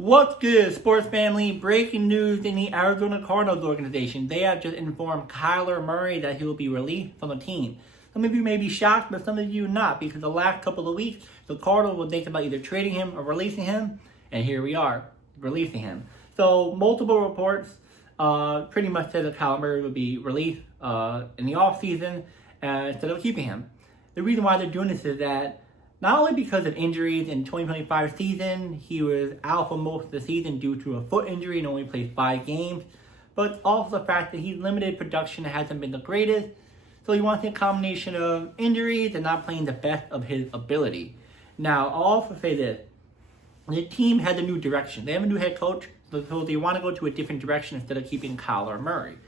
What's good, sports family? Breaking news in the Arizona Cardinals organization. They have just informed Kyler Murray that he will be released from the team. Some of you may be shocked, but some of you not, because the last couple of weeks, the Cardinals will think about either trading him or releasing him, and here we are, releasing him. So, multiple reports pretty much said that Kyler Murray would be released in the offseason instead of keeping him. The reason why they're doing this is that not only because of injuries in 2025 season, he was out for most of the season due to a foot injury and only played 5 games, but also the fact that he's limited production hasn't been the greatest. So he wants a combination of injuries and not playing the best of his ability. Now, I'll also say this. The team has a new direction. They have a new head coach, so they want to go to a different direction instead of keeping Kyler Murray.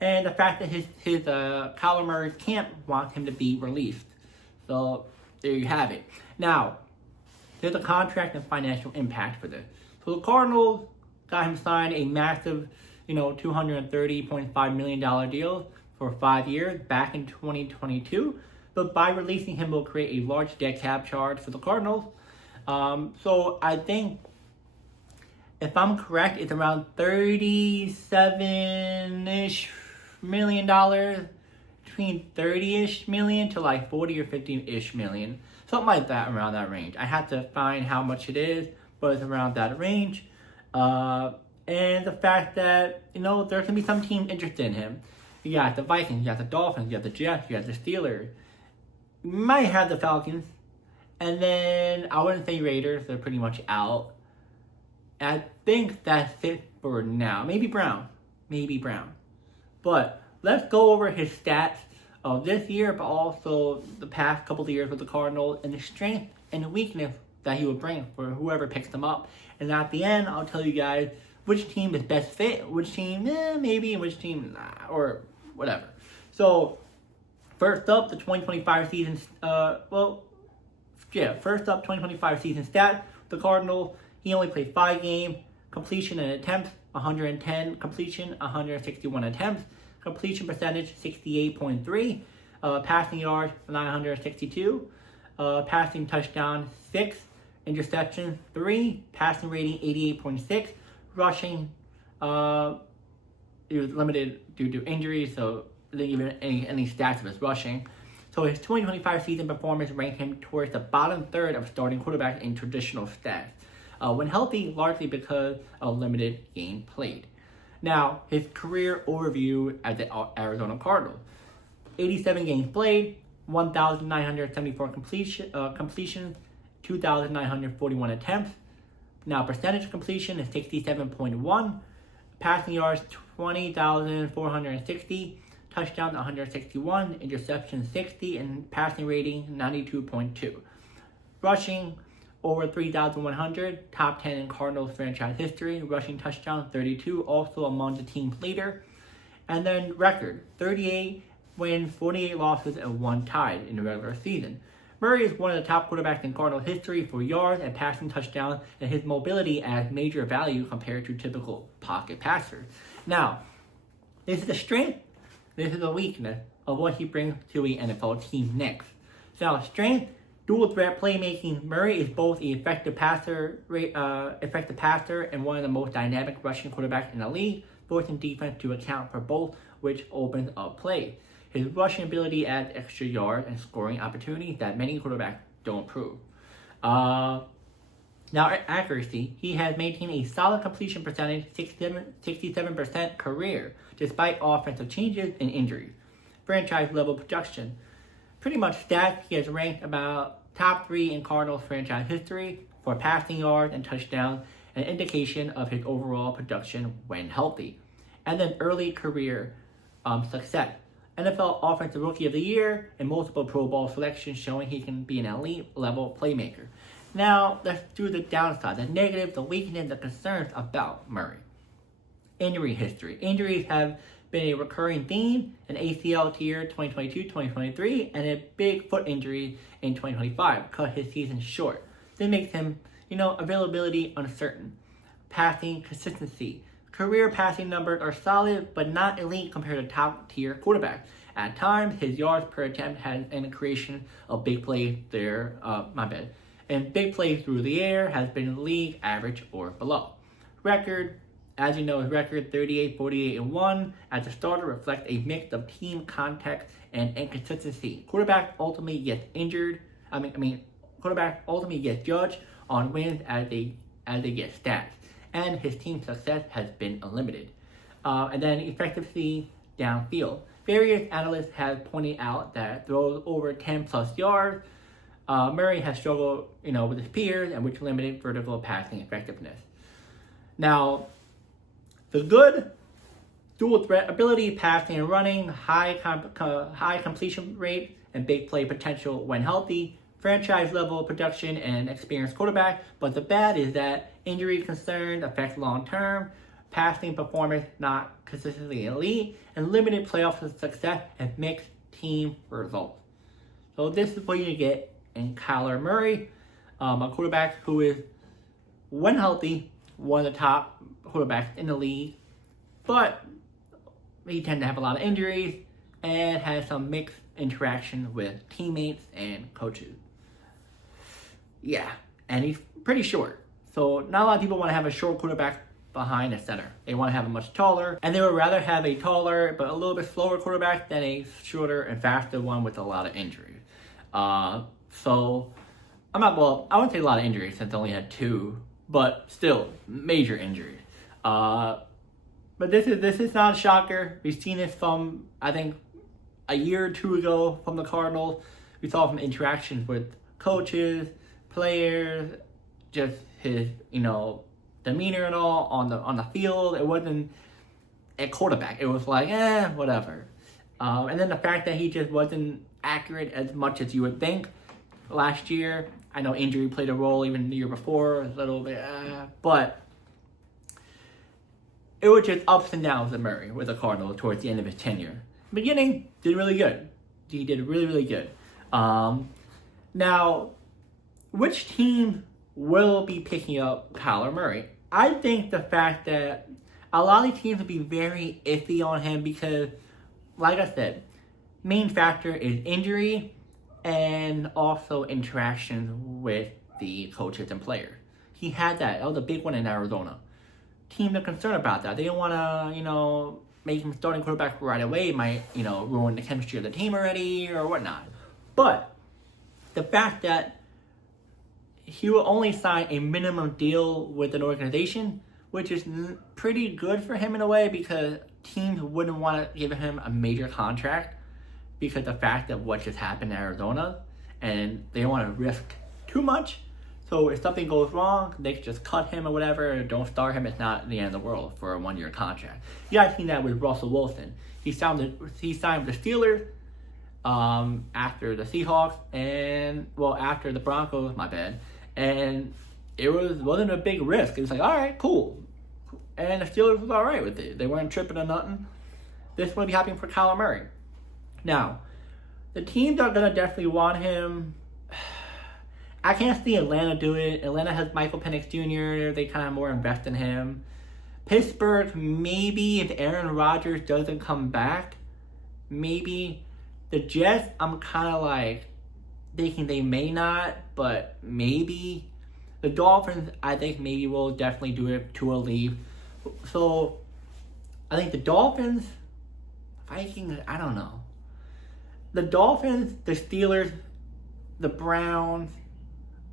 And the fact that his Kyler Murray camp wants him to be released. So there you have it. Now, there's a contract and financial impact for this. So the Cardinals got him signed a massive, $230.5 million deal for 5 years back in 2022. But by releasing him, will create a large dead cap charge for the Cardinals. So I think, if I'm correct, it's around $37-ish million, between 30-ish million to like 40 or 50-ish million. Something like that, around that range. I have to find how much it is, but it's around that range. And the fact that, there's going to be some teams interested in him. You got the Vikings, you got the Dolphins, you got the Jets, you got the Steelers. You might have the Falcons. And then, I wouldn't say Raiders, they're pretty much out. I think that's it for now. Maybe Brown. But let's go over his stats of this year, but also the past couple of years with the Cardinals, and the strength and the weakness that he would bring for whoever picks them up. And at the end, I'll tell you guys which team is best fit, which team maybe, and which team nah, or whatever. So, first up, the 2025 season, 2025 season stats. The Cardinals, he only played 5 games, completion and attempts, 110 completion, 161 attempts. Completion percentage, 68.3. Passing yards, 962. Passing touchdown, 6. Interception, 3. Passing rating, 88.6. Rushing, it was limited due to injuries, so they didn't give any stats of his rushing. So his 2025 season performance ranked him towards the bottom third of starting quarterbacks in traditional stats. When healthy, largely because of limited game played. Now, his career overview at the Arizona Cardinals. 87 games played, 1,974 completions, 2,941 attempts. Now, percentage completion is 67.1. Passing yards, 20,460. Touchdowns, 161. Interceptions, 60. And passing rating, 92.2. Rushing, over 3,100, top 10 in Cardinals franchise history, rushing touchdown 32, also among the team's leader. And then record, 38 wins, 48 losses, and 1 tied in the regular season. Murray is one of the top quarterbacks in Cardinals history for yards and passing touchdowns, and his mobility adds major value compared to typical pocket passers. Now, this is the strength, this is the weakness of what he brings to a NFL team next. Now, strength, dual threat playmaking. Murray is both an effective passer and one of the most dynamic rushing quarterbacks in the league, forcing defense to account for both, which opens up play. His rushing ability adds extra yards and scoring opportunities that many quarterbacks don't prove. Now, accuracy. He has maintained a solid completion percentage, 67% career, despite offensive changes and injuries. Franchise level production. Pretty much stats, he has ranked about top 3 in Cardinals franchise history for passing yards and touchdowns, an indication of his overall production when healthy. And then early career success. NFL Offensive Rookie of the Year and multiple Pro Bowl selections showing he can be an elite level playmaker. Now, let's do the downside, the negative, the weakness, the concerns about Murray. Injury history. Injuries have been a recurring theme, an ACL tear 2022-2023, and a big foot injury in 2025 cut his season short. This makes him, availability uncertain. Passing consistency. Career passing numbers are solid, but not elite compared to top-tier quarterbacks. At times, his yards per attempt had an creation of big plays there. and big plays through the air has been league average or below. Record, as you know, his record 38, 48, and 1 as a starter reflects a mix of team context and inconsistency. Quarterback ultimately gets injured. Quarterback ultimately gets judged on wins as they get stats, and his team's success has been limited. And then effectively downfield. Various analysts have pointed out that throws over 10 plus yards, Murray has struggled, with his peers, and which limited vertical passing effectiveness. Now, the good dual threat ability, passing and running, high completion rate, and big play potential when healthy, franchise level production and experienced quarterback. But the bad is that injury concerns affect long term, passing performance not consistently elite, and limited playoff success and mixed team results. So this is what you get in Kyler Murray, a quarterback who is, when healthy, one of the top quarterbacks in the league, but he tends to have a lot of injuries and has some mixed interaction with teammates and coaches. Yeah, and he's pretty short. So not a lot of people want to have a short quarterback behind a center. They want to have a much taller, and they would rather have a taller but a little bit slower quarterback than a shorter and faster one with a lot of injuries. So I wouldn't say a lot of injuries since I only had 2, but still major injuries. But this is not a shocker. We've seen this from, I think, a year or 2 ago from the Cardinals. We saw from interactions with coaches, players, just his, demeanor and all on the field. It wasn't a quarterback. It was like, whatever. And then the fact that he just wasn't accurate as much as you would think last year. I know injury played a role even the year before, a little bit, but it was just ups and downs with Murray with the Cardinals towards the end of his tenure. Beginning, did really good. He did really, really good. Now, which team will be picking up Kyler Murray? I think the fact that a lot of these teams will be very iffy on him because, like I said, main factor is injury and also interactions with the coaches and players. He had that. That was a big one in Arizona. Teams are concerned about that. They don't want to, make him starting quarterback right away. It might, ruin the chemistry of the team already or whatnot. But the fact that he will only sign a minimum deal with an organization, which is pretty good for him in a way because teams wouldn't want to give him a major contract because the fact of what just happened in Arizona, and they don't want to risk too much. So if something goes wrong, they can just cut him or whatever, or don't start him. It's not the end of the world for a 1-year contract. You guys seen that with Russell Wilson. He signed with the Steelers after the Seahawks after the Broncos, my bad. And it wasn't a big risk. It was like, all right, cool. And the Steelers was all right with it. They weren't tripping or nothing. This will be happening for Kyler Murray. Now, the teams are going to definitely want him. I can't see Atlanta do it. Atlanta has Michael Penix Jr. They kind of more invest in him. Pittsburgh, maybe if Aaron Rodgers doesn't come back, maybe. The Jets, I'm kind of like thinking they may not, but maybe. The Dolphins, I think maybe will definitely do it to a leave. So, I think the Dolphins, Vikings, I don't know. The Dolphins, the Steelers, the Browns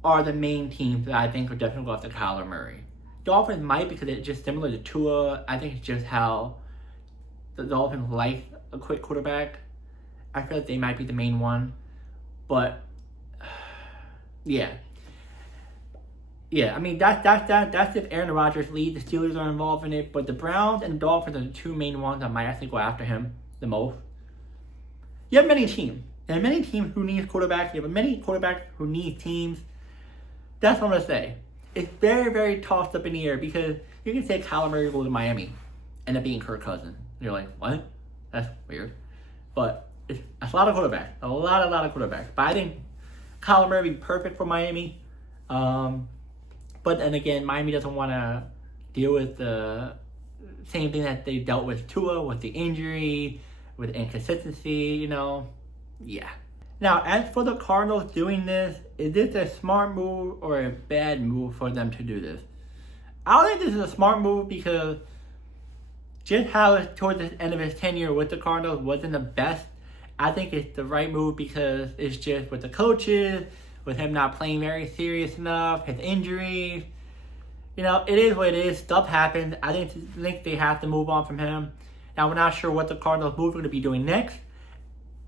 are the main teams that I think are definitely going after Kyler Murray. Dolphins might because it's just similar to Tua. I think it's just how the Dolphins like a quick quarterback. I feel like they might be the main one. But, yeah. Yeah, I mean, that's if Aaron Rodgers leads. The Steelers are involved in it. But the Browns and the Dolphins are the 2 main ones that might actually go after him the most. You have many teams. And many teams who need quarterbacks. You have many quarterbacks who need teams. That's what I'm going to say. It's very, very tossed up in the air because you can say Kyler Murray will go to Miami and end up being Kirk Cousins. And you're like, what? That's weird. But it's a lot of quarterbacks. A lot of quarterbacks. But I think Kyler Murray would be perfect for Miami. But then again, Miami doesn't want to deal with the same thing that they dealt with Tua, with the injury, with inconsistency, Yeah. Now, as for the Cardinals doing this, is this a smart move or a bad move for them to do this? I don't think this is a smart move because just how towards the end of his tenure with the Cardinals wasn't the best. I think it's the right move because it's just with the coaches, with him not playing very serious enough, his injuries. You know, it is what it is. Stuff happens. I think they have to move on from him. Now, we're not sure what the Cardinals move are going to be doing next.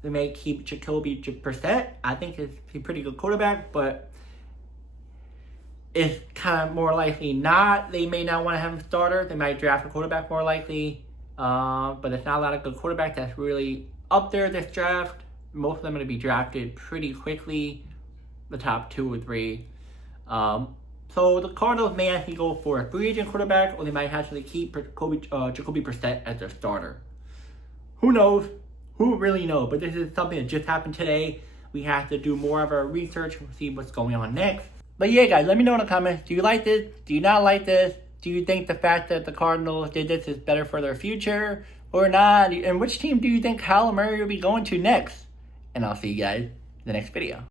They may keep Jacoby Brissett. I think he's a pretty good quarterback, but it's kind of more likely not. They may not want to have him starter. They might draft a quarterback more likely. But there's not a lot of good quarterbacks that's really up there this draft. Most of them are going to be drafted pretty quickly, the top 2 or 3. So the Cardinals may actually go for a free agent quarterback, or they might actually keep Jacoby Brissett as their starter. Who knows? Who really knows? But this is something that just happened today. We have to do more of our research and see what's going on next. But yeah, guys, let me know in the comments. Do you like this? Do you not like this? Do you think the fact that the Cardinals did this is better for their future or not? And which team do you think Kyler Murray will be going to next? And I'll see you guys in the next video.